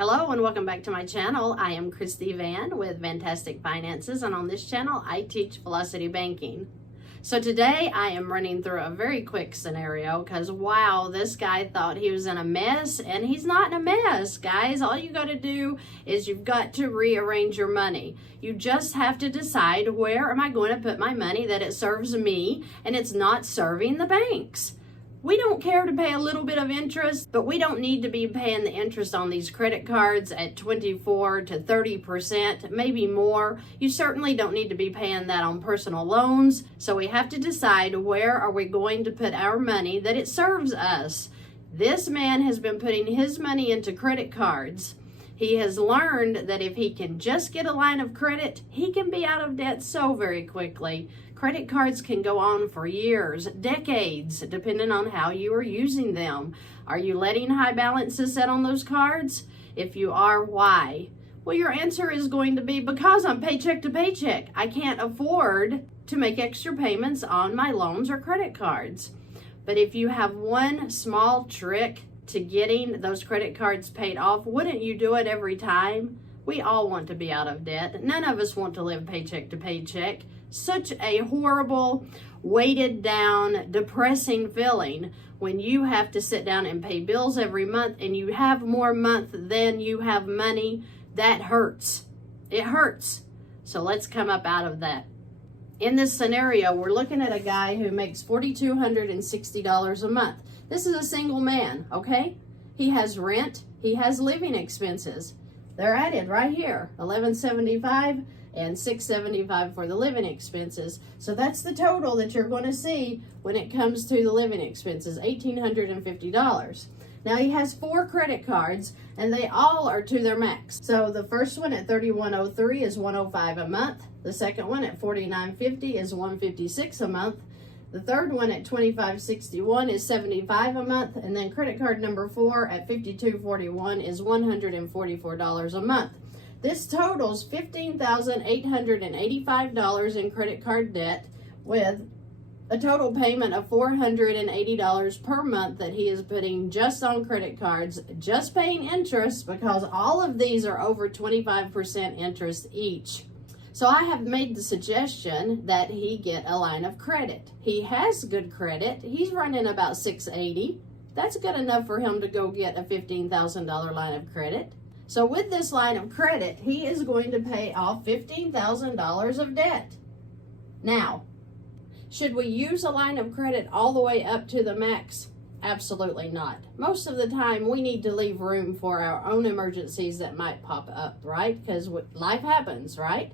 Hello and welcome back to my channel. I am Christy Vann with VANNtastic Finances, and on this channel I teach velocity banking. So today I am running through a very quick scenario because wow, this guy thought he was in a mess, and he's not in a mess, guys. All you got to do is you've got to rearrange your money. You just have to decide, where am I going to put my money that it serves me and it's not serving the banks. We don't care to pay a little bit of interest, but we don't need to be paying the interest on these credit cards at 24 to 30%, maybe more. You certainly don't need to be paying that on personal loans. So we have to decide, where are we going to put our money that it serves us. This man has been putting his money into credit cards. He has learned that if he can just get a line of credit, he can be out of debt so very quickly. Credit cards can go on for years, decades, depending on how you are using them. Are you letting high balances set on those cards? If you are, why? Well, your answer is going to be, because I'm paycheck to paycheck. I can't afford to make extra payments on my loans or credit cards. But if you have one small trick to getting those credit cards paid off, wouldn't you do it every time? We all want to be out of debt. None of us want to live paycheck to paycheck. Such a horrible, weighted down, depressing feeling when you have to sit down and pay bills every month and you have more month than you have money. That hurts. It hurts. So let's come up out of that. In this scenario, we're looking at a guy who makes $4,260 a month. This is a single man, okay? He has rent, he has living expenses. They're added right here, $1,175 and $675 for the living expenses. So that's the total that you're going to see when it comes to the living expenses, $1,850. Now he has 4 credit cards and they all are to their max. So the first one at $3,103 is $105 a month. The second one at $4,950 is $156 a month. The third one at $2,561 is $75 a month, and then credit card number 4 at $5,241 is $144 a month. This totals $15,885 in credit card debt, with a total payment of $480 per month that he is putting just on credit cards, just paying interest, because all of these are over 25% interest each. So I have made the suggestion that he get a line of credit. He has good credit. He's running about $680. That's good enough for him to go get a $15,000 line of credit. So with this line of credit, he is going to pay off $15,000 of debt. Now, should we use a line of credit all the way up to the max? Absolutely not. Most of the time, we need to leave room for our own emergencies that might pop up, right? Because life happens, right?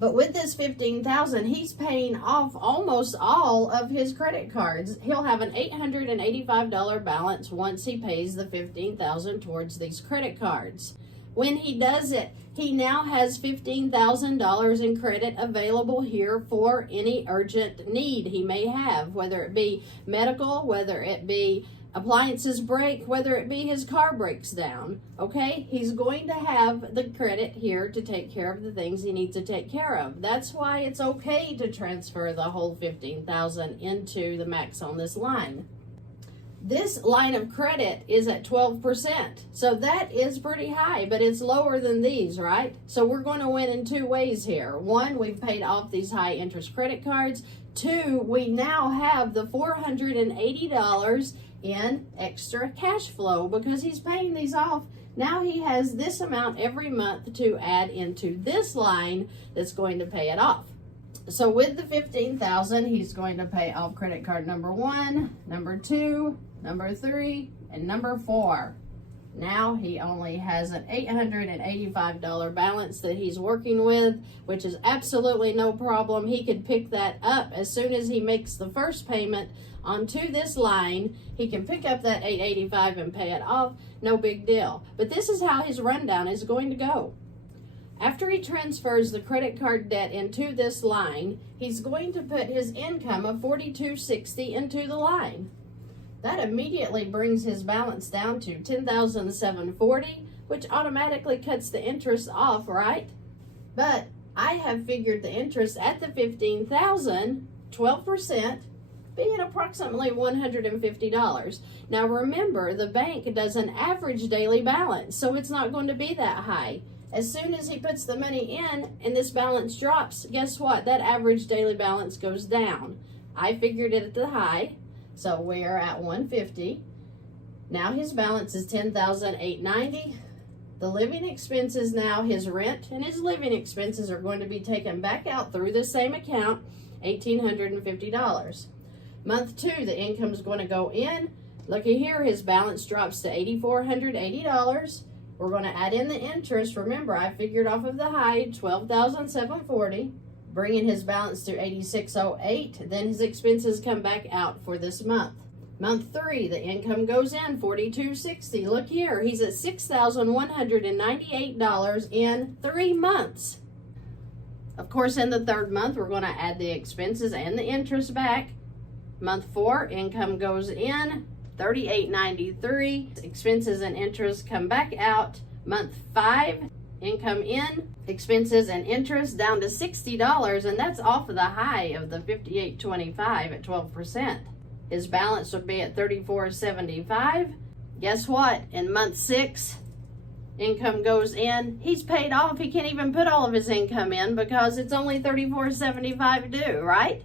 But with this $15,000, he's paying off almost all of his credit cards. He'll have an $885 balance once he pays the $15,000 towards these credit cards. When he does it, he now has $15,000 in credit available here for any urgent need he may have, whether it be medical, whether it be appliances break, whether it be his car breaks down, okay? He's going to have the credit here to take care of the things he needs to take care of. That's why it's okay to transfer the whole $15,000 into the max on this line. This line of credit is at 12%, so that is pretty high, but it's lower than these, right? So we're going to win in 2 ways here. 1, we've paid off these high interest credit cards. 2, we now have the $480 in extra cash flow because he's paying these off. Now he has this amount every month to add into this line that's going to pay it off. So with the $15,000, he's going to pay off credit card number 1, number 2, number 3, and number 4. Now he only has an $885 balance that he's working with, which is absolutely no problem. He could pick that up as soon as he makes the first payment onto this line. He can pick up that $885 and pay it off. No big deal. But this is how his rundown is going to go. After he transfers the credit card debt into this line, he's going to put his income of $4,260 into the line. That immediately brings his balance down to $10,740, which automatically cuts the interest off, right? But I have figured the interest at the $15,000, 12%, being approximately $150. Now remember, the bank does an average daily balance, so it's not going to be that high. As soon as he puts the money in and this balance drops, guess what? That average daily balance goes down. I figured it at the high, so we're at $150. Now his balance is $10,890. The living expenses now, his rent and his living expenses are going to be taken back out through the same account, $1,850. Month 2, the income is going to go in. Looky here, his balance drops to $8,480. We're going to add in the interest. Remember, I figured off of the high, $12,740, bringing his balance to $8,608. Then his expenses come back out for this month. Month 3, the income goes in, $4,260. Look here, he's at $6,198 in 3 months. Of course, in the 3rd month, we're going to add the expenses and the interest back. Month 4, income goes in, $3,893. Expenses and interest come back out. Month 5, income in, expenses and interest down to $60, and that's off of the high of the $58.25 at 12%. His balance would be at $34.75. Guess what? In month 6, income goes in. He's paid off. He can't even put all of his income in because it's only $34.75 due, right?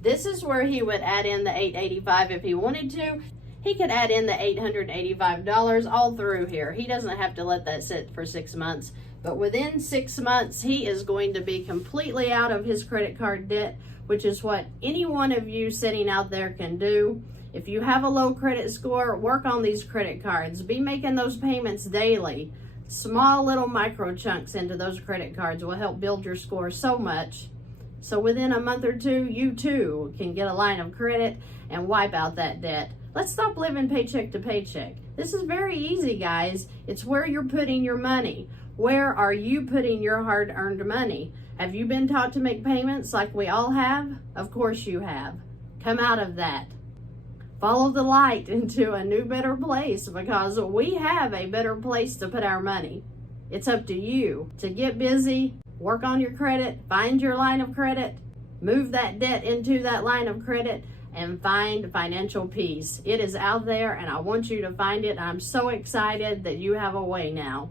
This is where he would add in the $885 if he wanted to. He could add in the $885 all through here. He doesn't have to let that sit for 6 months. But within 6 months, he is going to be completely out of his credit card debt, which is what any one of you sitting out there can do. If you have a low credit score, work on these credit cards. Be making those payments daily. Small little micro chunks into those credit cards will help build your score so much. So within a month or 2, you too can get a line of credit and wipe out that debt. Let's stop living paycheck to paycheck. This is very easy, guys. It's where you're putting your money. Where are you putting your hard-earned money? Have you been taught to make payments like we all have? Of course you have. Come out of that. Follow the light into a new, better place, because we have a better place to put our money. It's up to you to get busy, work on your credit, find your line of credit, move that debt into that line of credit, and find financial peace. It is out there, and I want you to find it. I'm so excited that you have a way now.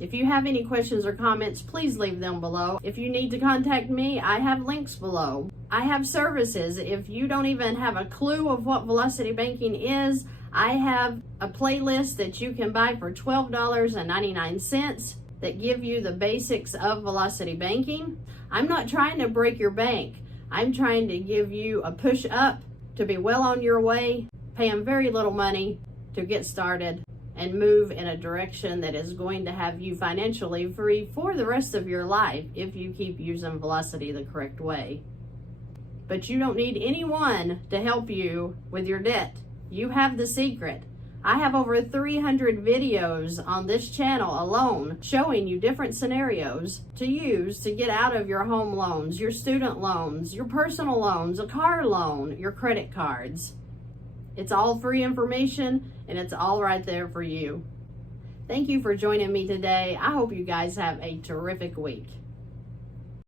If you have any questions or comments, please leave them below. If you need to contact me, I have links below. I have services. If you don't even have a clue of what Velocity Banking is, I have a playlist that you can buy for $12.99 that give you the basics of Velocity Banking. I'm not trying to break your bank. I'm trying to give you a push up to be well on your way, paying very little money to get started and move in a direction that is going to have you financially free for the rest of your life if you keep using Velocity the correct way. But you don't need anyone to help you with your debt. You have the secret. I have over 300 videos on this channel alone showing you different scenarios to use to get out of your home loans, your student loans, your personal loans, a car loan, your credit cards. It's all free information, and it's all right there for you. Thank you for joining me today. I hope you guys have a terrific week.